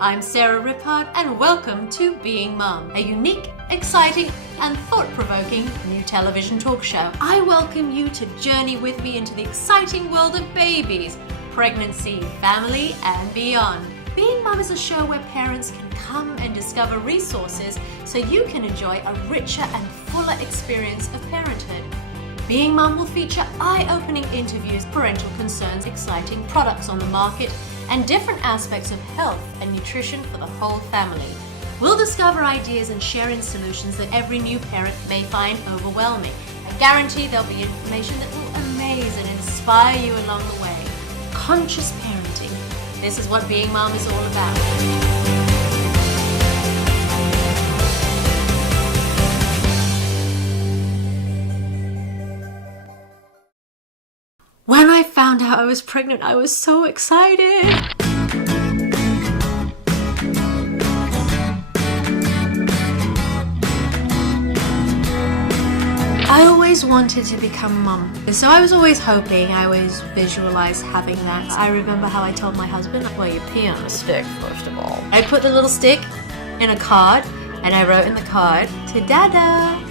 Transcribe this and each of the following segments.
I'm Sarah Ripard and welcome to Being Mum, a unique, exciting and thought-provoking new television talk show. I welcome you to journey with me into the exciting world of babies, pregnancy, family and beyond. Being Mum is a show where parents can come and discover resources so you can enjoy a richer and fuller experience of parenthood. Being Mum will feature eye-opening interviews, parental concerns, exciting products on the market, and different aspects of health and nutrition for the whole family. We'll discover ideas and share in solutions that every new parent may find overwhelming. I guarantee there'll be information that will amaze and inspire you along the way. Conscious parenting. This is what Being Mum is all about. When I found out I was pregnant, I was so excited. I always wanted to become mum. So I was always hoping, I always visualized having that. I remember how I told my husband, well, you pee on a stick, first of all. I put the little stick in a card and I wrote in the card, to Dada.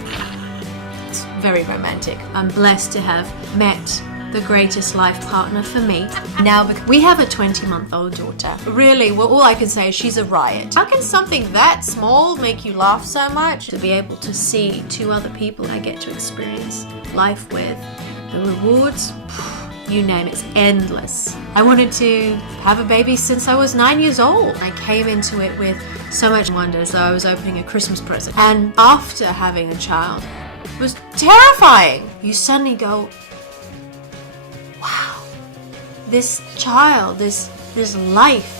It's very romantic. I'm blessed to have met the greatest life partner for me. Now we have a 20-month-old daughter. Really, well, all I can say is she's a riot. How can something that small make you laugh so much? To be able to see two other people I get to experience life with, the rewards, you name it, it's endless. I wanted to have a baby since I was 9 years old. I came into it with so much wonder, as though I was opening a Christmas present. And after having a child, it was terrifying. You suddenly go, wow, this child, this life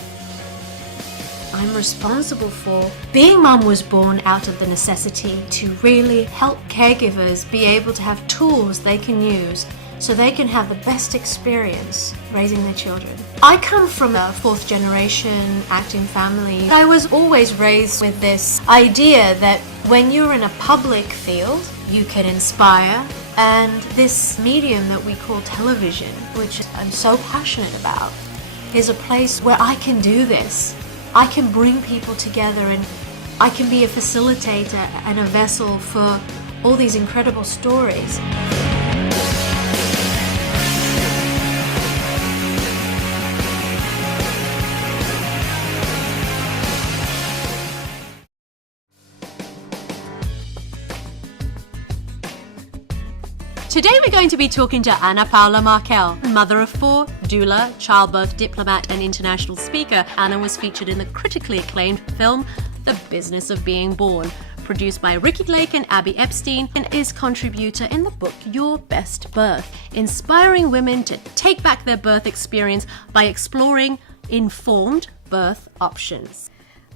I'm responsible for. Being Mum was born out of the necessity to really help caregivers be able to have tools they can use so they can have the best experience raising their children. I come from a fourth generation acting family. I was always raised with this idea that when you're in a public field, you can inspire. And this medium that we call television, which I'm so passionate about, is a place where I can do this. I can bring people together and I can be a facilitator and a vessel for all these incredible stories. Today we're going to be talking to Ana Paula Markel, mother of four, doula, childbirth diplomat and international speaker. Ana was featured in the critically acclaimed film The Business of Being Born, produced by Ricky Lake and Abby Epstein, and is contributor in the book Your Best Birth, inspiring women to take back their birth experience by exploring informed birth options.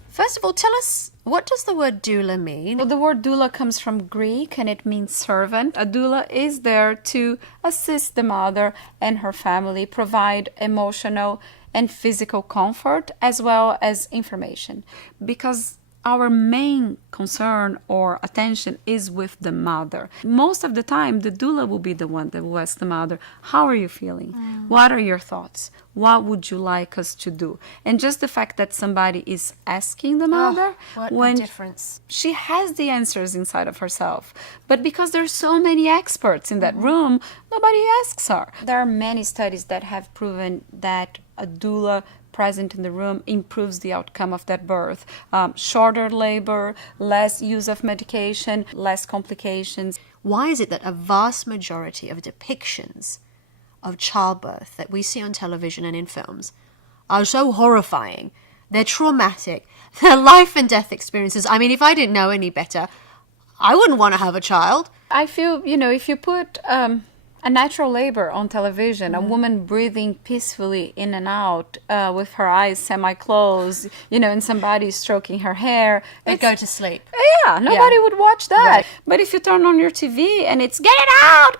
First of all, tell us, what does the word doula mean? Well, the word doula comes from Greek and it means servant. A doula is there to assist the mother and her family, provide emotional and physical comfort as well as information. Because our main concern or attention is with the mother. Most of the time, the doula will be the one that will ask the mother, how are you feeling? What are your thoughts? What would you like us to do? And just the fact that somebody is asking the mother, what a difference. She has the answers inside of herself. But because there's so many experts in that room, nobody asks her. There are many studies that have proven that a doula present in the room improves the outcome of that birth. Shorter labor, less use of medication, less complications. Why is it that a vast majority of depictions of childbirth that we see on television and in films are so horrifying? They're traumatic. They're life and death experiences. I mean, if I didn't know any better, I wouldn't want to have a child. I feel, if you put a natural labor on television, a woman breathing peacefully in and out with her eyes semi-closed, and somebody stroking her hair. They'd go to sleep. Yeah, nobody would watch that. Right. But if you turn on your TV and it's, get it out,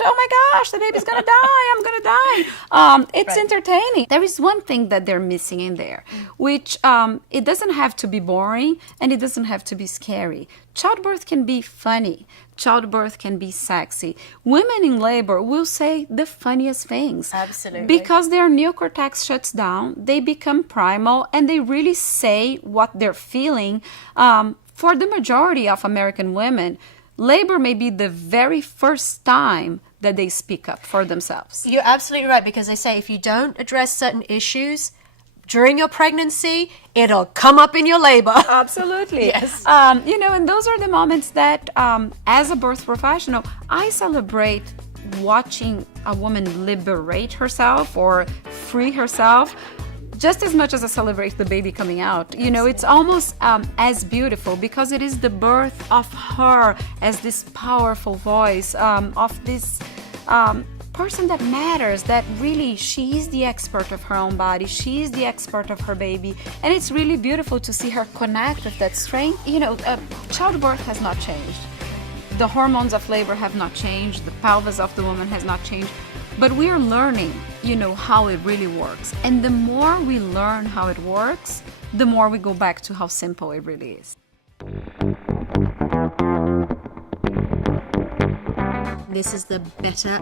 oh my gosh, the baby's gonna die, I'm gonna die. It's entertaining. There is one thing that they're missing in there, which it doesn't have to be boring and it doesn't have to be scary. childbirth can be funny. Childbirth can be sexy. Women in labor will say the funniest things. Absolutely. Because their neocortex shuts down, they become primal, and they really say what they're feeling. For the majority of American women, labor may be the very first time that they speak up for themselves. You're absolutely right, because they say if you don't address certain issues during your pregnancy, it'll come up in your labor. Absolutely. Yes. And those are the moments that, as a birth professional, I celebrate watching a woman liberate herself or free herself just as much as I celebrate the baby coming out. It's almost as beautiful, because it is the birth of her as this powerful voice, of this person that matters, that really she is the expert of her own body, she is the expert of her baby, and it's really beautiful to see her connect with that strength. Childbirth has not changed. The hormones of labor have not changed. The pelvis of the woman has not changed. But we are learning, how it really works. And the more we learn how it works, the more we go back to how simple it really is. This is the Better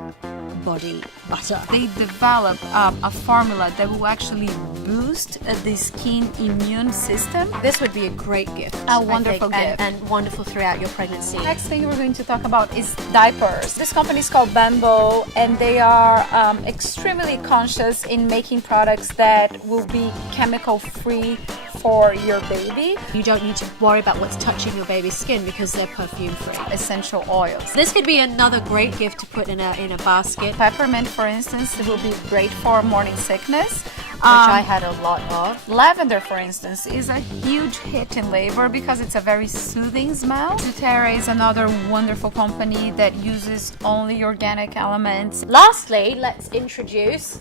Body Butter. They develop a formula that will actually boost the skin immune system. This would be a great gift. A wonderful gift. And wonderful throughout your pregnancy. Next thing we're going to talk about is diapers. This company is called Bamboo, and they are extremely conscious in making products that will be chemical free for your baby. You don't need to worry about what's touching your baby's skin because they're perfume free. Essential oils. This could be another great gift to put in a basket. Peppermint, for instance, it will be great for morning sickness. Which I had a lot of. Lavender, for instance, is a huge hit in labor because it's a very soothing smell. doTERRA is another wonderful company that uses only organic elements. Lastly, let's introduce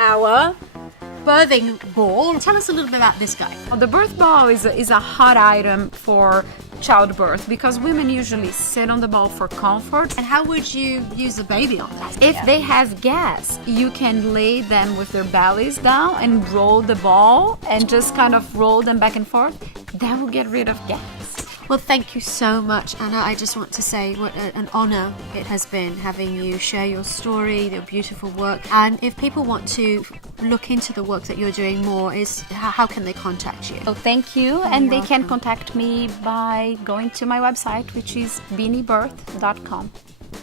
our birthing ball. Tell us a little bit about this guy. The birth ball is a hot item for childbirth because women usually sit on the ball for comfort. And how would you use the baby on this? If they have gas, you can lay them with their bellies down and roll the ball and just kind of roll them back and forth. That will get rid of gas. Well, thank you so much, Anna. I just want to say what an honor it has been having you share your story, your beautiful work. And if people want to look into the work that you're doing more, how can they contact you? Oh, thank you. And they can contact me by going to my website, which is BiniBirth.com.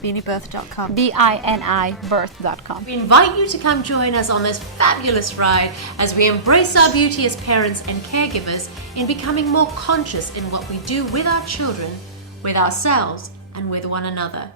BiniBirth.com. BiniBirth.com. We invite you to come join us on this fabulous ride as we embrace our beauty as parents and caregivers in becoming more conscious in what we do with our children, with ourselves, and with one another.